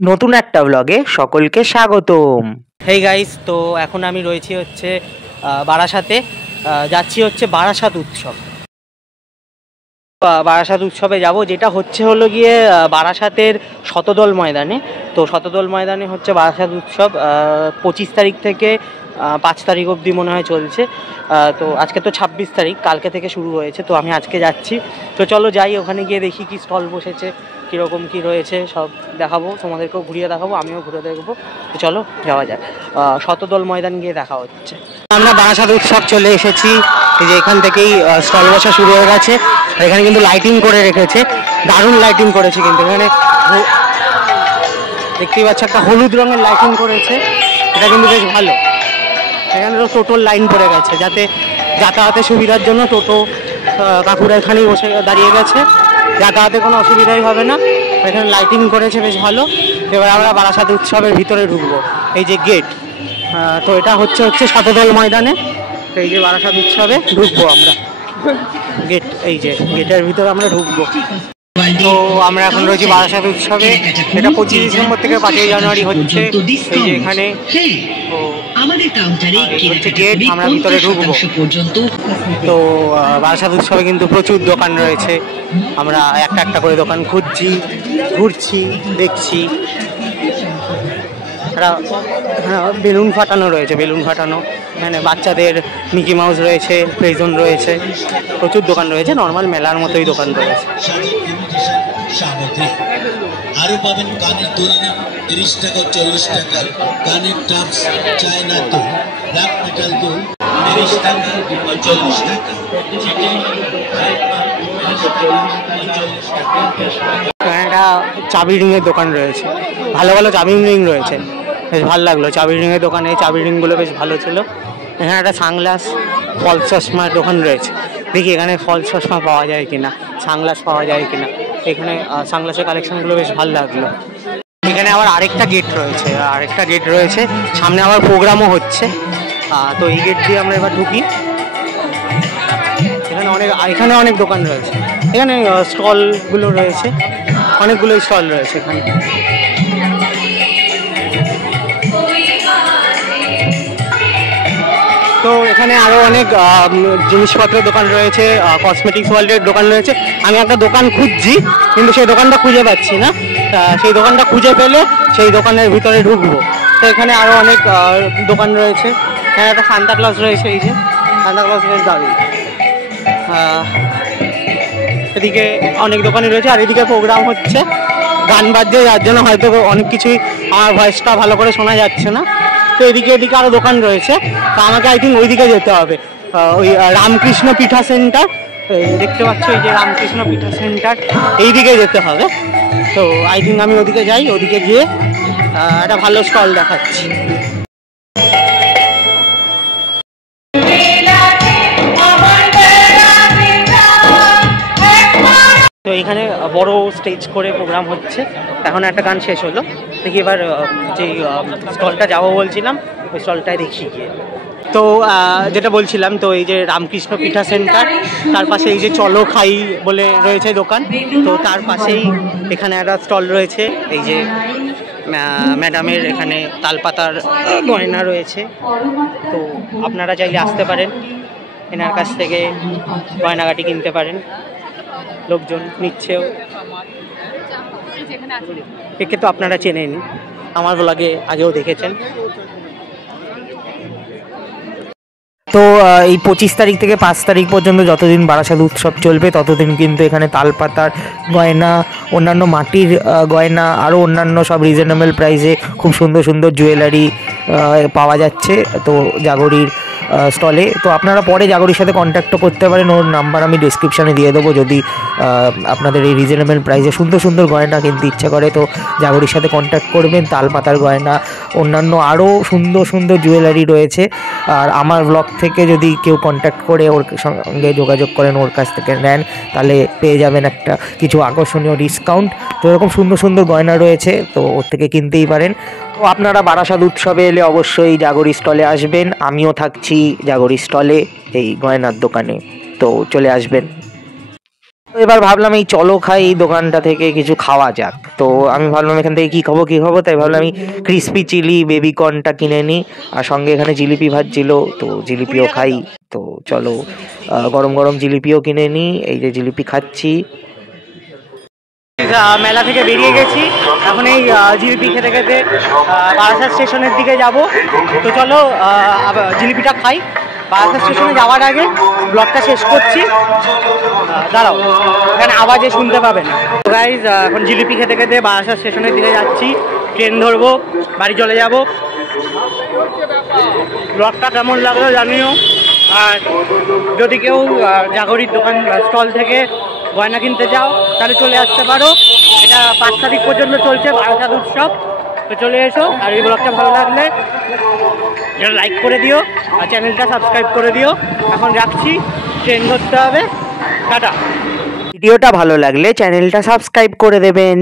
নতুন একটা ব্লগে সকলকে স্বাগতম। হেই গাইস, তো এখন আমি রয়েছি হচ্ছে বারাসাতে, যাচ্ছি হচ্ছে বারাসাত উৎসব। বারাসাত উৎসবে যাব, যেটা হলো গিয়ে বারাসাতের শতদল ময়দানে। তো শতদল ময়দানে হচ্ছে বারাসাত উৎসব 25 তারিখ থেকে 5 তারিখ অবধি মনে হয় চলছে। তো আজকে তো 26 তারিখ, কালকে থেকে শুরু হয়েছে। তো আমি আজকে যাচ্ছি, তো চলো যাই, ওখানে গিয়ে দেখি কি স্টল বসেছে, কীরকম কী রয়েছে সব দেখাবো, তোমাদেরকেও ঘুরিয়ে দেখাবো, আমিও ঘুরে দেখবো। তো চলো যাওয়া যায়, শতদল ময়দান গিয়ে দেখা হচ্ছে। আমরা বারাসাত উৎসব চলে এসেছি, এই যে এখান থেকেই স্টল বসা শুরু হয়ে গেছে। এখানে কিন্তু লাইটিং করে রেখেছে, দারুণ লাইটিং করেছে কিন্তু এখানে দেখতেই পাচ্ছ, একটা হলুদ রঙের লাইটিং করেছে, এটা কিন্তু বেশ ভালো। এখানে তো টোটোর লাইন পড়ে গেছে, যাতে যাতায়াতের সুবিধার জন্য টোটো কাকুরা এখানেই বসে দাঁড়িয়ে গেছে, যাতায়াতে কোনো অসুবিধাই হবে না। এখানে লাইটিং করেছে বেশ ভালো। এবার আমরা বারাসাত উৎসবের ভিতরে ঢুকবো, এই যে গেট, তো এটা হচ্ছে শতদল ময়দানে। এই যে বারাসাত উৎসবে ঢুকবো আমরা, গেট, এই যে গেটের ভিতরে আমরা ঢুকবো। তো আমরা এখন রয়েছি বারাসাত উৎসবে, এটা 25 ডিসেম্বর থেকে 5ই জানুয়ারি হচ্ছে। এই যে এখানে হচ্ছে গেট, আমরা ভিতরে ঢুকবো। তো বারাসাত উৎসবে কিন্তু প্রচুর দোকান রয়েছে, আমরা একটা একটা করে দোকান খুঁজছি, ঘুরছি, দেখছি। বেলুন ফাটানো রয়েছে, বেলুন ফাটানো, এখানে বাচ্চাদের মিকি মাউস রয়েছে, প্রেজন রয়েছে, প্রচুর দোকান রয়েছে, নর্মাল মেলার মতোই দোকান রয়েছে। আরো পাবেন কানের দোলনা 30 টাকা 40 টাকা, কানের টাপস, চায়না দোল, ব্ল্যাক মেটাল দোল 30 টাকা 40 টাকা। একটা চাবি রিংয়ের দোকান রয়েছে, ভালো ভালো চাবি রিং রয়েছে, বেশ ভালো লাগলো। চাবি রিংয়ের দোকানে চাবি রিংগুলো বেশ ভালো ছিল। এখানে একটা সানগ্লাস, ফলস চশমার দোকান রয়েছে, দেখি এখানে ফলস চশমা পাওয়া যায় কিনা, সানগ্লাস পাওয়া যায় কিনা। এখানে সানগ্লাসের কালেকশনগুলো বেশ ভালো লাগলো। এখানে আবার আরেকটা গেট রয়েছে, সামনে আবার প্রোগ্রামও হচ্ছে। তো এই গেট দিয়ে আমরা এবার ঢুকি। এখানে অনেক দোকান রয়েছে, এখানে স্টলগুলো রয়েছে, অনেকগুলো স্টল রয়েছে এখানে। তো এখানে আরও অনেক জিনিসপত্রের দোকান রয়েছে, কসমেটিক্স ওয়ার্ল্ডের দোকান রয়েছে। আমি একটা দোকান খুঁজছি, কিন্তু সেই দোকানটা খুঁজে পাচ্ছি না। সেই দোকানটা খুঁজে পেলে সেই দোকানের ভিতরে ঢুকবো। তো এখানে আরও অনেক দোকান রয়েছে, এখানে একটা সান্তা ক্লজ রয়েছে, এই যে সান্তা ক্লজ বেশ দারুণ। এদিকে অনেক দোকানই রয়েছে, আর এদিকে প্রোগ্রাম হচ্ছে, গান বাজছে, যার জন্য হয়তো অনেক কিছুই আমার ভয়েসটা ভালো করে শোনা যাচ্ছে না। তো এদিকে আরও দোকান রয়েছে, তো আমাকে আই থিঙ্ক ওইদিকে যেতে হবে, ওই রামকৃষ্ণ পিঠা সেন্টার দেখতে পাচ্ছ, এই যে রামকৃষ্ণ পিঠা সেন্টার, এই দিকে যেতে হবে। তো আই থিঙ্ক আমি ওদিকে যাই, ওদিকে গিয়ে একটা ভালো স্টল দেখাচ্ছি। তো এখানে বড় স্টেজ করে প্রোগ্রাম হচ্ছে, এখন একটা গান শেষ হলো, দেখি এবার যে স্টলটা যাবো বলছিলাম, ওই স্টলটায় দেখি গিয়ে। তো যেটা বলছিলাম, তো এই যে রামকৃষ্ণ পিঠা সেন্টার, তার পাশে এই যে চলো খাই বলে রয়েছে দোকান, তো তার পাশেই এখানে একটা স্টল রয়েছে, এই যে ম্যাডামের এখানে তালপাতার গয়না রয়েছে। তো আপনারা চাইলে আসতে পারেন, এনার কাছ থেকে গয়নাগাটি কিনতে পারেন, লোকজন নিচ্ছেও। একে তো আপনারা চেনেন, আমার ব্লগে আগেও দেখেছেন। তো এই 25 তারিখ থেকে 5 তারিখ পর্যন্ত যতদিন বারাসাত উৎসব চলবে, ততদিন কিন্তু এখানে তালপাতার গয়না, অন্যান্য মাটির গয়না, আরও অন্যান্য সব রিজনেবল প্রাইসে খুব সুন্দর সুন্দর জুয়েলারি পাওয়া যাচ্ছে তো জাগরির স্টলে। তো আপনারা পরে জাগরির সাথে কন্ট্যাক্টও করতে পারেন, ওর নাম্বার আমি ডিসক্রিপশানে দিয়ে দেবো। যদি আপনাদের এই রিজনেবল প্রাইসে সুন্দর সুন্দর গয়না কিনতে ইচ্ছা করে, তো জাগরির সাথে কন্ট্যাক্ট করবেন। তালপাতার গয়না, অন্যান্য আরও সুন্দর সুন্দর জুয়েলারি রয়েছে। আর আমার ব্লগ থেকে যদি কেউ কন্ট্যাক্ট করে ওর সঙ্গে যোগাযোগ করেন, ওর কাছ থেকে নেন, তাহলে পেয়ে যাবেন একটা কিছু আকর্ষণীয় ডিসকাউন্ট। তো এরকম সুন্দর সুন্দর গয়না রয়েছে, তো ওর থেকে কিনতেই পারেন। তো আপনারা বারাসাত উৎসবে এলে অবশ্যই জাগরি স্টলে আসবেন, আমিও থাকছি জাগরি স্টলে এই গয়নার দোকানে, তো চলে আসবেন। এবার ভাবলাম এই চলো খাই এই দোকানটা থেকে কিছু খাওয়া যাক। তো আমি ভাবলাম এখান থেকে কী খাবো, তাই ভাবলাম আমি ক্রিসপি চিলি বেবিকর্নটা কিনে নিই, আর সঙ্গে এখানে জিলিপি ভাজছিল, তো জিলিপিও খাই। তো চলো গরম গরম জিলিপিও কিনে নিই, এই যে জিলিপি খাচ্ছি। মেলা থেকে বেরিয়ে গেছি, এখন এই জিলিপি খেতে খেতে বারাসাত স্টেশনের দিকে যাব। তো চলো জিলিপিটা খাই। বারাসাত স্টেশনে যাওয়ার আগে ব্লগটা শেষ করছি, দাঁড়াও এখানে আওয়াজে শুনতে পাবেন। তো গাইজ এখন জিলিপি খেতে খেতে বারাসাত স্টেশনের দিকে যাচ্ছি, ট্রেন ধরবো, বাড়ি চলে যাব। ব্লগটা কেমন লাগলো জানিও, আর যদি কেউ জাগরির দোকান স্টল থেকে গয়না কিনতে চাও তাহলে চলে আসতে পারো। এটা 5 তারিখ পর্যন্ত চলছে বারাসাত উৎসব, তো চলে এসো। আর এই ব্লগটা ভালো লাগলে লাইক করে দিও আর চ্যানেলটা সাবস্ক্রাইব করে দিও। এখন রাখছি, ট্রেন ধরতে হবে, টাটা। ভিডিওটা ভালো লাগলে চ্যানেলটা সাবস্ক্রাইব করে দেবেন।